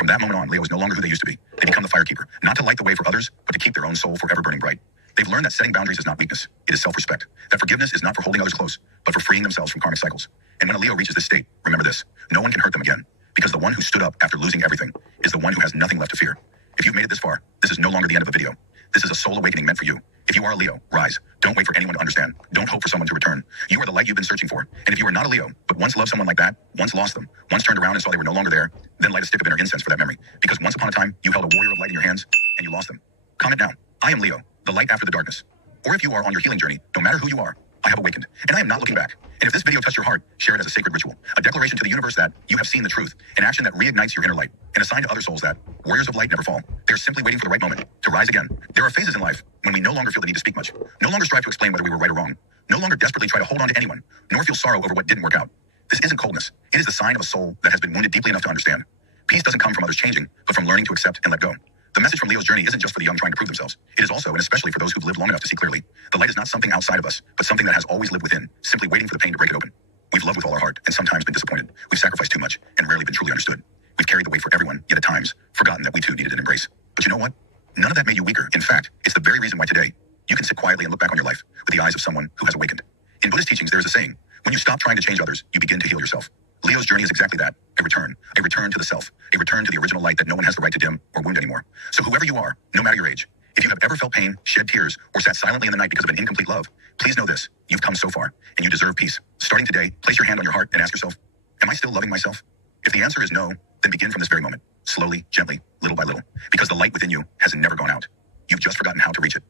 from that moment on, Leo is no longer who they used to be. They become the firekeeper, not to light the way for others, but to keep their own soul forever burning bright. They've learned that setting boundaries is not weakness, it is self-respect. That forgiveness is not for holding others close, but for freeing themselves from karmic cycles. And when a Leo reaches this state, remember this: no one can hurt them again, because the one who stood up after losing everything is the one who has nothing left to fear. If you've made it this far, this is no longer the end of a video. This is a soul awakening meant for you. If you are a Leo, rise. Don't wait for anyone to understand. Don't hope for someone to return. You are the light you've been searching for. And if you are not a Leo, but once loved someone like that, once lost them, once turned around and saw they were no longer there, then light a stick of inner incense for that memory. Because once upon a time, you held a warrior of light in your hands, and you lost them. Comment now: I am Leo, the light after the darkness. Or if you are on your healing journey, no matter who you are, I have awakened, and I am not looking back. And if this video touched your heart, share it as a sacred ritual, a declaration to the universe that you have seen the truth, an action that reignites your inner light, and a sign to other souls that warriors of light never fall. They're simply waiting for the right moment to rise again. There are phases in life when we no longer feel the need to speak much, no longer strive to explain whether we were right or wrong, no longer desperately try to hold on to anyone, nor feel sorrow over what didn't work out. This isn't coldness. It is the sign of a soul that has been wounded deeply enough to understand. Peace doesn't come from others changing, but from learning to accept and let go. The message from Leo's journey isn't just for the young trying to prove themselves. It is also and especially for those who've lived long enough to see clearly. The light is not something outside of us, but something that has always lived within, simply waiting for the pain to break it open. We've loved with all our heart and sometimes been disappointed. We've sacrificed too much and rarely been truly understood. We've carried the weight for everyone, yet at times forgotten that we too needed an embrace. But you know what? None of that made you weaker. In fact, it's the very reason why today you can sit quietly and look back on your life with the eyes of someone who has awakened. In Buddhist teachings, there is a saying: when you stop trying to change others, you begin to heal yourself. Leo's journey is exactly that: a return to the self, a return to the original light that no one has the right to dim or wound anymore. So whoever you are, no matter your age, if you have ever felt pain, shed tears, or sat silently in the night because of an incomplete love, please know this: you've come so far, and you deserve peace. Starting today, place your hand on your heart and ask yourself, am I still loving myself? If the answer is no, then begin from this very moment, slowly, gently, little by little, because the light within you has never gone out. You've just forgotten how to reach it.